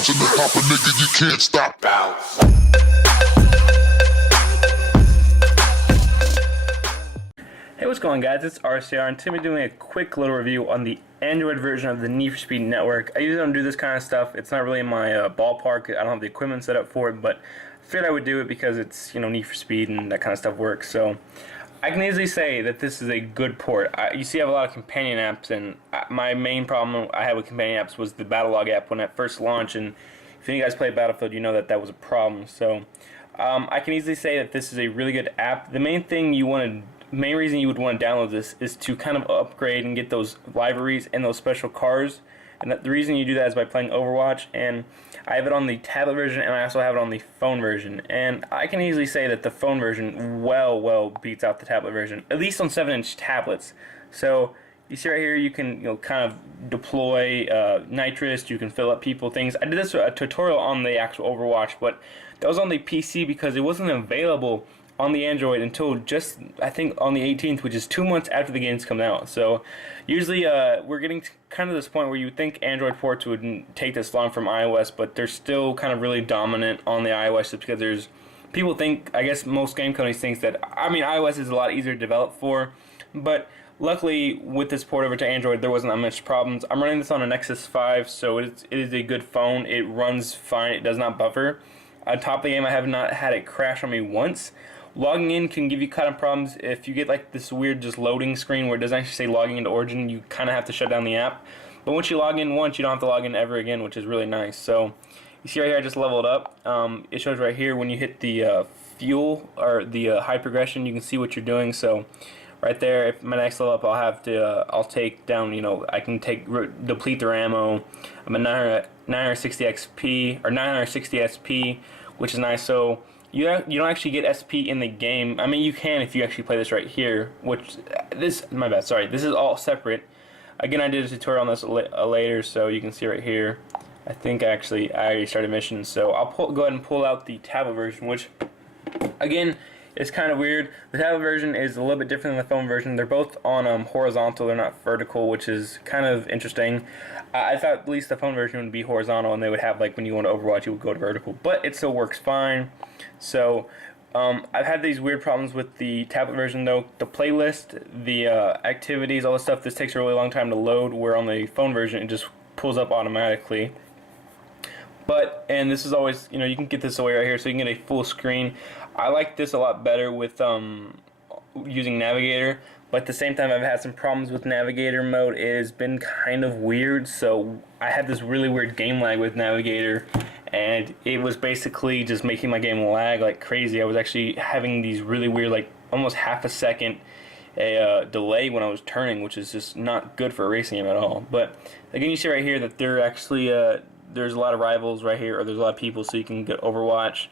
bouncing and popping, nigga, you can't stop. Bounce. Hey, what's going on, guys? It's RCR, and today we're doing a quick little review on the Android version of the Need for Speed Network. I usually don't do this kind of stuff. It's not really in my ballpark. I don't have the equipment set up for it, but I figured I would do it because it's, Need for Speed and that kind of stuff works. So I can easily say that this is a good port. You see I have a lot of companion apps, and my main problem I had with companion apps was the Battlelog app when it first launched, and if you guys play Battlefield, you know that that was a problem. So I can easily say that this is a really good app. The main reason you would want to download this is to kind of upgrade and get those libraries and those special cars. And the reason you do that is by playing Overwatch, and I have it on the tablet version and I also have it on the phone version. And I can easily say that the phone version well beats out the tablet version, at least on 7-inch tablets. So you see right here, you can kind of deploy nitrous, you can fill up people, things. I did this a tutorial on the actual Overwatch, but that was on the PC because it wasn't available on the Android until just, I think, on the 18th, which is 2 months after the game's come out. So usually we're getting to kind of this point where you would think Android ports wouldn't take this long from iOS, but they're still kind of really dominant on the iOS just because people think, I guess most game companies think that, iOS is a lot easier to develop for, but luckily with this port over to Android there wasn't that much problems. I'm running this on a Nexus 5, so it is a good phone. It runs fine, it does not buffer. On top of the game, I have not had it crash on me once. Logging in can give you kind of problems if you get like this weird just loading screen where it doesn't actually say logging into Origin. You kind of have to shut down the app. But once you log in once, you don't have to log in ever again, which is really nice. So you see right here, I just leveled up. It shows right here when you hit the fuel or the high progression, you can see what you're doing. So right there, if my next level up, I'll take down, I can deplete their ammo. I'm at 960 XP or 960 SP, which is nice. So you don't actually get SP in the game. You can if you actually play this right here, this is all separate. Again, I did a tutorial on this later, so you can see right here. I think I already started missions, so I'll go ahead and pull out the tablet version, which, again, is kind of weird. The tablet version is a little bit different than the phone version. They're both on horizontal, they're not vertical, which is kind of interesting. I thought at least the phone version would be horizontal and they would have, like, when you want to Overwatch, you would go to vertical, but it still works fine. So I've had these weird problems with the tablet version though. The playlist, the activities, all this stuff, this takes a really long time to load, where on the phone version it just pulls up automatically. And this is always, you can get this away right here, so you can get a full screen. I like this a lot better with using Navigator, but at the same time I've had some problems with Navigator mode. It has been kind of weird, so I had this really weird game lag with Navigator, and it was basically just making my game lag like crazy. I was actually having these really weird, like almost half a second delay when I was turning, which is just not good for a racing game at all. But again, you see right here that they're actually there's a lot of rivals right here, or there's a lot of people, so you can get Overwatch.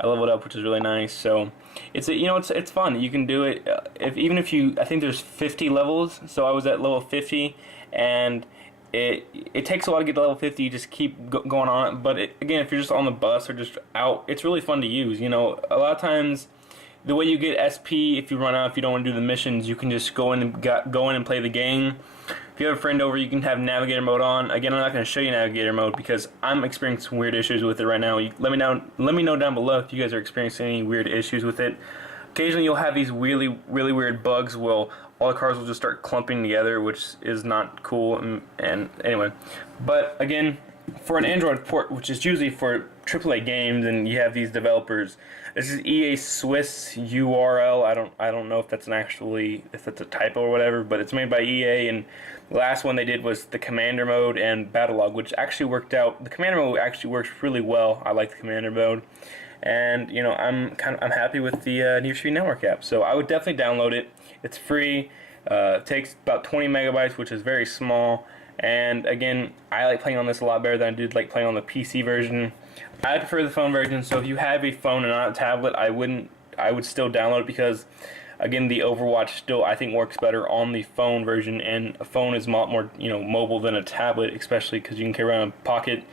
I leveled up, which is really nice. So it's fun. You can do it even if you. I think there's 50 levels, so I was at level 50, and it takes a while to get to level 50. You just keep going on it. But again, if you're just on the bus or just out, it's really fun to use. A lot of times, the way you get SP, if you run out, if you don't want to do the missions, you can just go in and play the game. If you have a friend over, you can have Navigator mode on. Again, I'm not going to show you Navigator mode because I'm experiencing some weird issues with it right now. Let me know down below if you guys are experiencing any weird issues with it. Occasionally, you'll have these really weird bugs where all the cars will just start clumping together, which is not cool. And anyway, but again, for an Android port, which is usually for AAA games, and you have these developers. This is EA Swiss URL. I don't know if that's if that's a typo or whatever, but it's made by EA. And the last one they did was the Commander mode and Battlelog, which actually worked out. The Commander mode actually works really well. I like the Commander mode, and I'm happy with the Need for Speed Network app. So I would definitely download it. It's free. It takes about 20 megabytes, which is very small. And again, I like playing on this a lot better than I did like playing on the PC version. I prefer the phone version, so if you have a phone and not a tablet, I would still download it because, again, the Overwatch still I think works better on the phone version, and a phone is a lot more mobile than a tablet, especially because you can carry around in a pocket.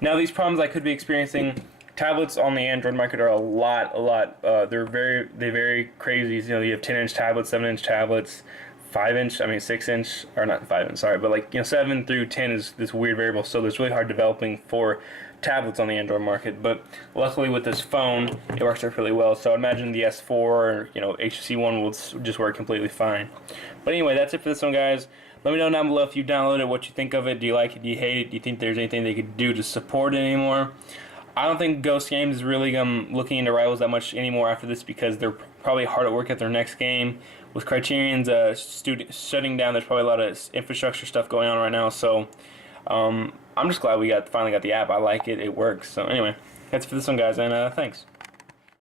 Now, these problems I could be experiencing, tablets on the Android market are a lot. They're very crazy. You have 10-inch tablets, 7-inch tablets, 5-inch, I mean 6-inch, or not 5-inch, sorry, but like 7 through 10 is this weird variable, so it's really hard developing for tablets on the Android market. But luckily with this phone, it works out really well. So I imagine the S4 or HTC One will just work completely fine. But anyway, that's it for this one, guys. Let me know down below if you downloaded it, what you think of it. Do you like it? Do you hate it? Do you think there's anything they could do to support it anymore? I don't think Ghost Games is really looking into Rivals that much anymore after this, because they're probably hard at work at their next game. With Criterion's shutting down, there's probably a lot of infrastructure stuff going on right now. So I'm just glad we finally got the app. I like it. It works. So anyway, that's it for this one, guys, and thanks.